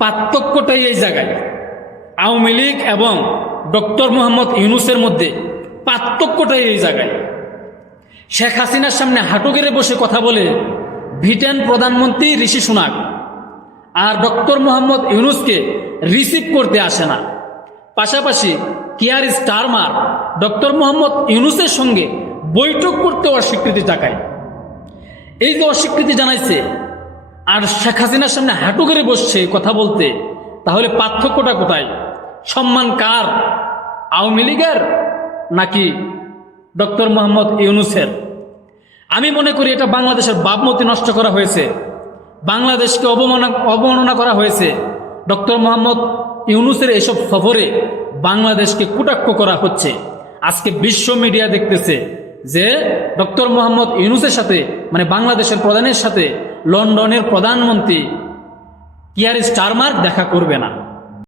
পার্থক্যটাই এই জায়গায়। আওয়ামী লীগ এবং ডক্টর মোহাম্মদ ইউনূসের মধ্যে পার্থক্যটাই এই জায়গায়। শেখ হাসিনার সামনে হাঁটু গেড়ে বসে কথা বলে ব্রিটেন প্রধানমন্ত্রী ঋষি সুনাক, আর ডক্টর মোহাম্মদ ইউনূসকে রিসিভ করতে আসে না। পাশাপাশি কিয়ার স্টারমার ডক্টর মোহাম্মদ ইউনূসের সঙ্গে বৈঠক করতে অস্বীকৃতি জানায়। এই যে অস্বীকৃতি জানাইছে আর শেখ হাসিনার সামনে হাঁটু গেড়ে বসছে কথা বলতে, তাহলে পার্থক্যটা কোথায়? সম্মান কার, আওয়ামী লীগের নাকি ডক্টর মোহাম্মদ ইউনূসের? আমি মনে করি এটা বাংলাদেশের ভাবমূর্তি নষ্ট করা হয়েছে, বাংলাদেশকে অবমাননা করা হয়েছে। ডক্টর মোহাম্মদ ইউনূসের এসব সফরে বাংলাদেশকে কটাক্ষ করা হচ্ছে। আজকে বিশ্ব মিডিয়া দেখতেছে যে ডক্টর মোহাম্মদ ইউনূসের সাথে, মানে বাংলাদেশের প্রধানের সাথে লন্ডনের প্রধানমন্ত্রী কিয়ার স্টারমার দেখা করবে না।